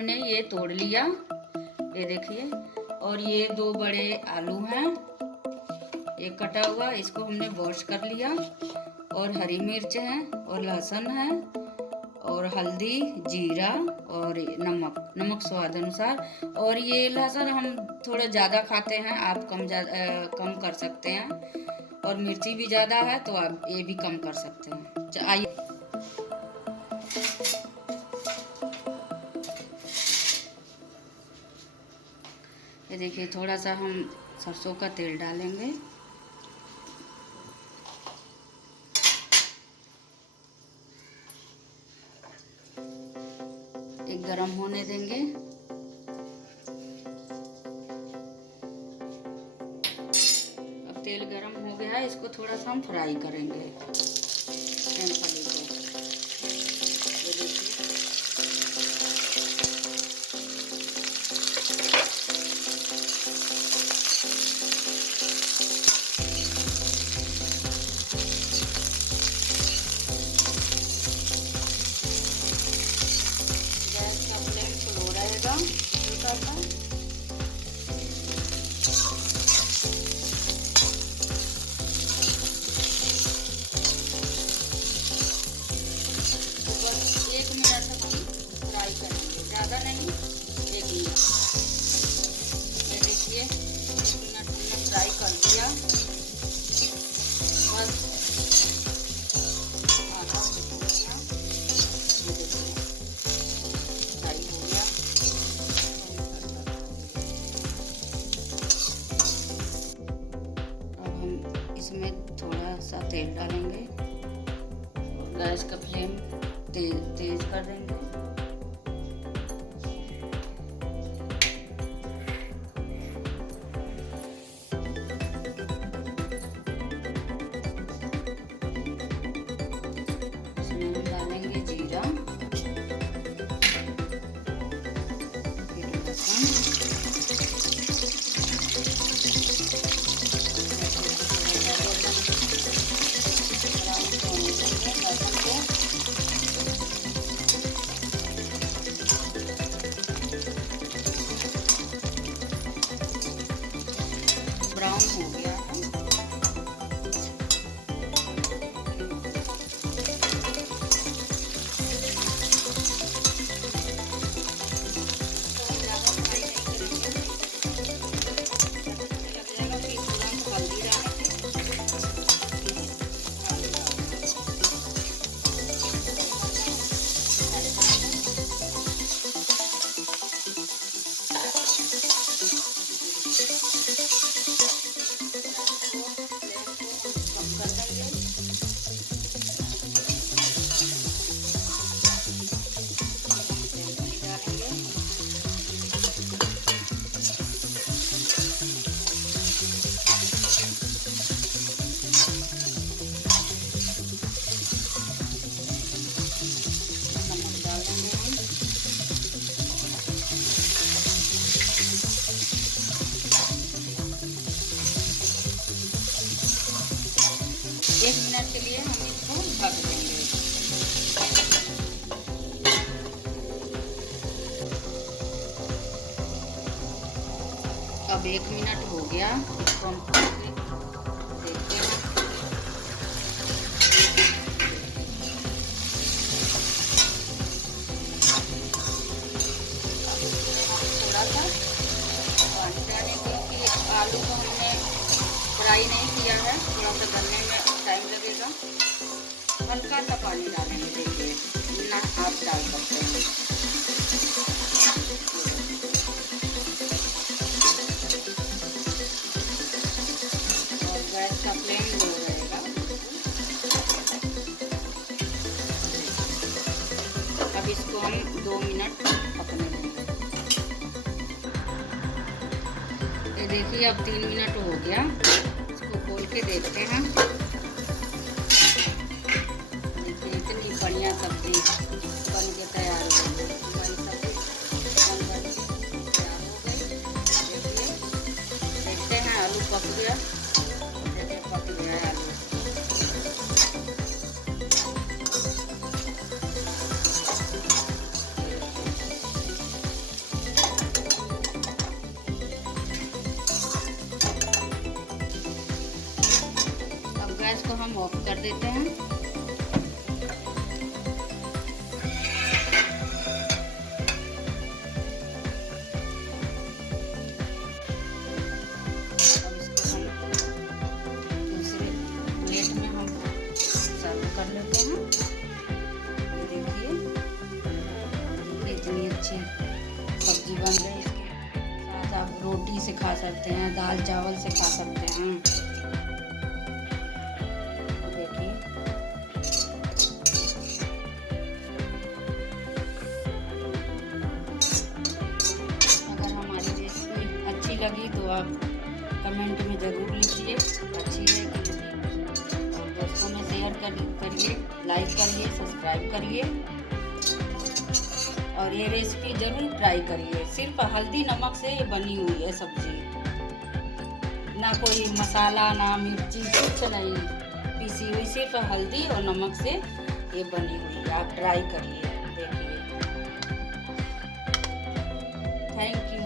हमने ये तोड़ लिया, ये देखिए। और ये 2 बड़े आलू हैं, एक कटा हुआ, इसको हमने वॉश कर लिया। और हरी मिर्च है और लहसुन है और हल्दी, जीरा और नमक स्वाद अनुसार। और ये लहसुन हम थोड़ा ज़्यादा खाते हैं, आप कम कर सकते हैं। और मिर्ची भी ज़्यादा है तो आप ये भी कम कर सकते हैं। आइए, ये देखिए, थोड़ा सा हम सरसों का तेल डालेंगे। एक गरम होने देंगे। अब तेल गरम हो गया है, इसको थोड़ा सा हम फ्राई करेंगे, सेम फली को। ये देखिए, गैस का फ्लेम स्लो रहेगा हल्का सा। बस 1 मिनट तक हम फ्राई करेंगे, ज़्यादा नहीं, 1 मिनट। ये देखिए, 1 मिनट हमने फ्राई कर दिया। बस आधा हो गया, ये देखिए फ्राई हो गया। अब हम इसमें थोड़ा सा तेल डालेंगे और गैस का फ्लेम तेज कर देंगे। इसमें हम डालेंगे जीरा, फिर लहसुन, ब्राउन हो गया है। एक मिनट के लिए हम इसको ढक देंगे। अब 1 मिनट हो गया, इसको हम खोल के देखते हैं। थोड़ा सा पानी डालें क्योंकि आलू को हमने फ्राई नहीं किया है, थोड़ा सा गलने में टाइम लगेगा। हल्का सा पानी डालेंगे, देखिए इतना आप डाल सकते हैं। और गैस का फ्लेम लो रहेगा। अब इसको हम 2 मिनट पकने देंगे। ये देखिए, अब 3 मिनट हो गया, इसको खोल के देखते हैं। देखिए, इतनी बढ़िया सब्जी बन के तैयार हो गई। हमारी सब्जी बन के तैयार हो गई। देखिए, देखते हैं आलू पक गया। देखिए, पक गया है आलू। देते हैं। अब इसको हम दूसरे प्लेट में हम सर्व कर लेते हैं। ये देखिए इतनी अच्छी सब्जी बन रही है। इसके साथ आप रोटी से खा सकते हैं, दाल चावल से खा सकते हैं। देखिए अगर हमारी रेसिपी अच्छी लगी तो आप कमेंट में ज़रूर लिखिए अच्छी है कि नहीं, और दोस्तों में शेयर करिए, लाइक करिए, सब्सक्राइब करिए और ये रेसिपी ज़रूर ट्राई करिए। सिर्फ हल्दी नमक से ये बनी हुई है सब्जी, ना कोई मसाला ना मिर्ची, कुछ नहीं पीसी हुई, सिर्फ हल्दी और नमक से ये बनी हुई है। आप ट्राई करिए, देखिए। Thank you.